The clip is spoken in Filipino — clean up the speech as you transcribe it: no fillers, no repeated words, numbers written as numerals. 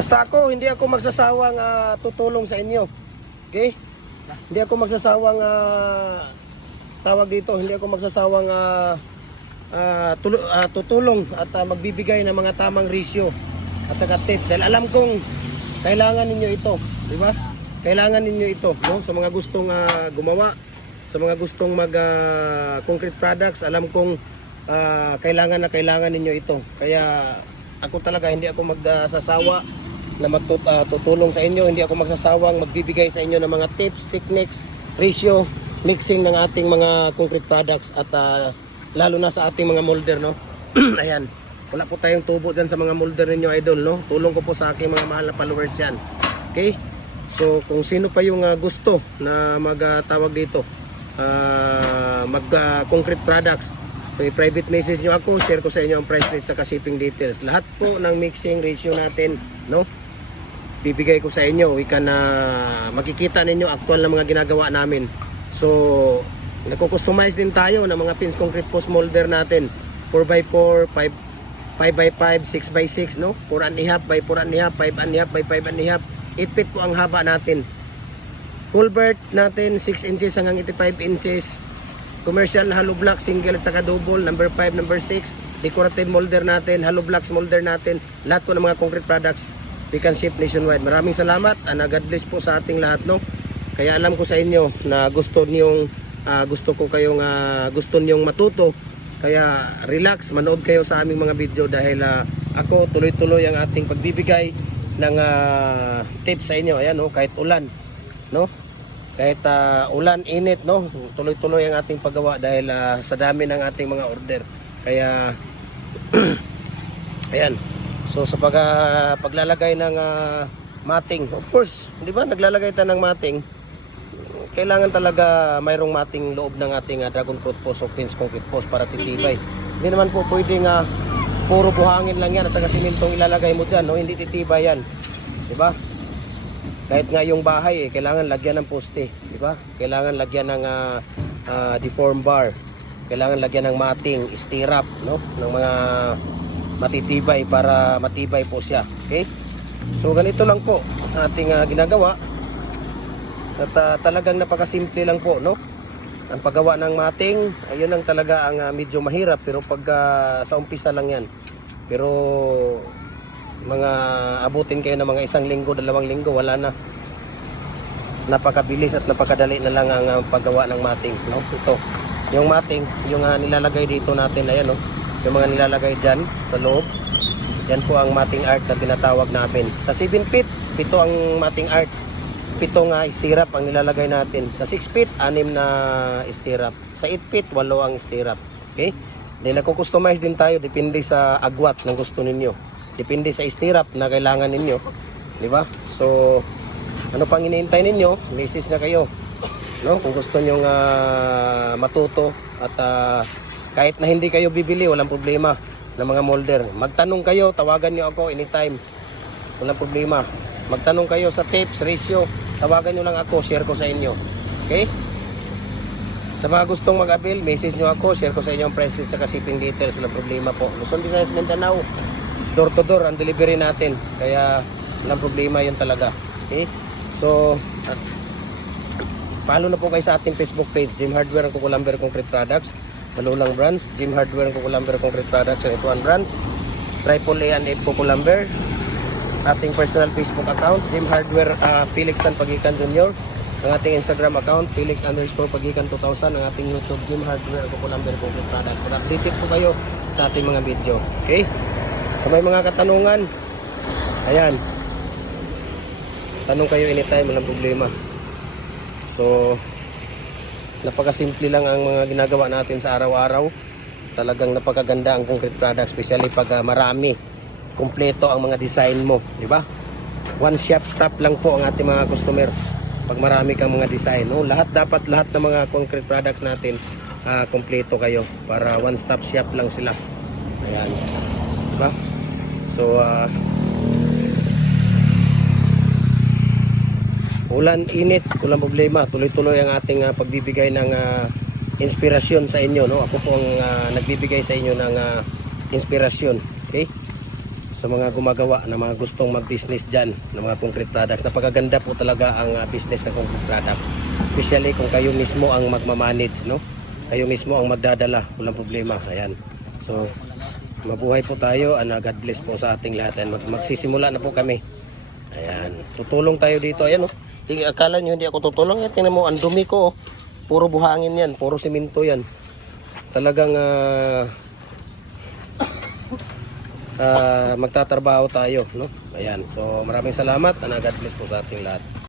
Basta ako, hindi ako magsasawang tutulong sa inyo. Okay? Hindi ako magsasawang tawag dito, hindi ako magsasawang tutulong at magbibigay ng mga tamang ratio at saka tip. Dahil alam kong kailangan ninyo ito, di ba? Kailangan ninyo ito, no? Sa mga gustong gumawa, sa mga gustong mag concrete products, alam kong kailangan ninyo ito. Kaya ako talaga hindi ako magsasawa na magtutulong sa inyo, hindi ako magsasawang magbibigay sa inyo ng mga tips, techniques, ratio, mixing ng ating mga concrete products at lalo na sa ating mga molder, no? Ayan, wala po tayong tubo dyan sa mga molder ninyo, idol, no? Tulong ko po sa aking mga mahal na followers yan. Okay? So kung sino pa yung gusto na magtawag dito, mag concrete products, so i-private message nyo ako, share ko sa inyo ang price list sa shipping details. Lahat po ng mixing ratio natin, no? Bibigay ko sa inyo, makikita ninyo actual na mga ginagawa namin. So nagko-customize din tayo ng mga pins concrete post molder natin, 4x4, 5x5, 6x6, no? 4.5 by 4.5, 5.5 by 5.5. 8 feet po ang haba natin. Culvert natin 6 inches hanggang 85 inches. Commercial na hollow block, single at saka double, number 5, number 6. Decorative molder natin, hollow blocks molder natin. Lahat po ng mga concrete products we can ship nationwide. Maraming salamat and God bless po sa ating lahat, no? Kaya alam ko sa inyo na gusto niyong gusto niyong matuto. Kaya relax, manood kayo sa aming mga video dahil ako tuloy-tuloy ang ating pagbibigay ng tips sa inyo. Ayan, no? Kahit ulan, no? Kahit ulan, init, no? Tuloy-tuloy ang ating paggawa dahil sa dami ng ating mga order. Kaya ayan. So sa paglalagay ng mating, of course, di ba? Naglalagay tayo ng mating. Kailangan talaga mayroong mating loob ng ating dragon fruit post o pins concrete post para titibay. Hindi naman po pwedeng puro buhangin lang yan at saka simentong ilalagay mo dyan, no? Hindi titibay yan, di ba? Kahit nga yung bahay, kailangan lagyan ng poste, di ba? Kailangan lagyan ng deform bar, kailangan lagyan ng mating, stirrup, no? Ng mga matitibay para matibay po siya. Okay? So ganito lang po ating ginagawa. At talagang napakasimple lang po, no? Ang paggawa ng mating, ayun lang talaga ang medyo mahirap, pero pag sa umpisa lang yan. Pero mga abutin kayo ng mga 1 linggo, 2 linggo, wala na. Napakabilis at napakadali na lang ang paggawa ng mating, no? Ito, yung mating, yung nilalagay dito natin, ayan, no? Yung mga nilalagay dyan sa loob, yan po ang mating art na tinatawag namin. Sa 7 feet, 7 ang mating art, 7 stirrup ang nilalagay natin. Sa 6 feet, 6 na stirrup. Sa 8 feet, 8 ang stirrup. Okay? Then nagko-customize din tayo, depende sa agwat ng gusto ninyo. Depende sa stirrup na kailangan ninyo. Di ba? So ano pang iniintay ninyo? Message na kayo, no? Kung gusto nyong matuto at kahit na hindi kayo bibili, walang problema ng mga molder. Magtanong kayo, tawagan nyo ako anytime. Walang problema. Magtanong kayo sa tips, ratio, tawagan nyo lang ako, share ko sa inyo. Okay? Sa mga gustong mag-avail, message nyo ako, share ko sa inyo ang price list at shipping details. Walang problema po. Luzon, Visayas, Mindanao, door to door ang delivery natin. Kaya walang problema yun talaga. Okay? So, follow na po kayo sa ating Facebook page, Jim Hardware ang Kukulamber Concrete Products. Malulang brands, Jim Hardware ang Kukulamber Concrete Products and Ituan brands, AAA and 8 Kukulamber. Ating personal Facebook account, Jim Hardware Felix Tan Pagikan Jr. Ang ating Instagram account, Felix_Pagikan 2000. Ang ating YouTube, Jim Hardware ang Kukulamber Concrete Products. Updated po kayo sa ating mga video. Okay? Sa may mga katanungan, ayan, tanong kayo anytime, walang problema. So napakasimple lang ang mga ginagawa natin sa araw-araw. Talagang napakaganda ang concrete product, especially pag marami, kumpleto ang mga design mo, di ba? One shop stop lang po ang ating mga customer pag marami kang mga design, no? Lahat ng mga concrete products natin kumpleto kayo para one stop shop lang sila. Ayan, di ba? So ulan, init, walang problema. Tuloy-tuloy ang ating pagbibigay ng inspirasyon sa inyo, no? Ako po ang nagbibigay sa inyo ng inspirasyon. Okay? sa mga gumagawa na mga gustong mag-business dyan ng mga concrete products. Napakaganda po talaga ang business ng concrete products. Especially kung kayo mismo ang magmamanage, no? Kayo mismo ang magdadala, walang problema. Ayan. So, mabuhay po tayo. God bless po sa ating lahat. Ayan, magsisimula na po kami. Ayan. Tutulong tayo dito. Ayan, oh. Akala nyo hindi ako tutulong. Ayan, tingnan mo, ang dumi ko, oh. Puro buhangin yan. Puro simento yan. Talagang magtatrabaho tayo, no? Ayan. So, maraming salamat. God bless po sa ating lahat.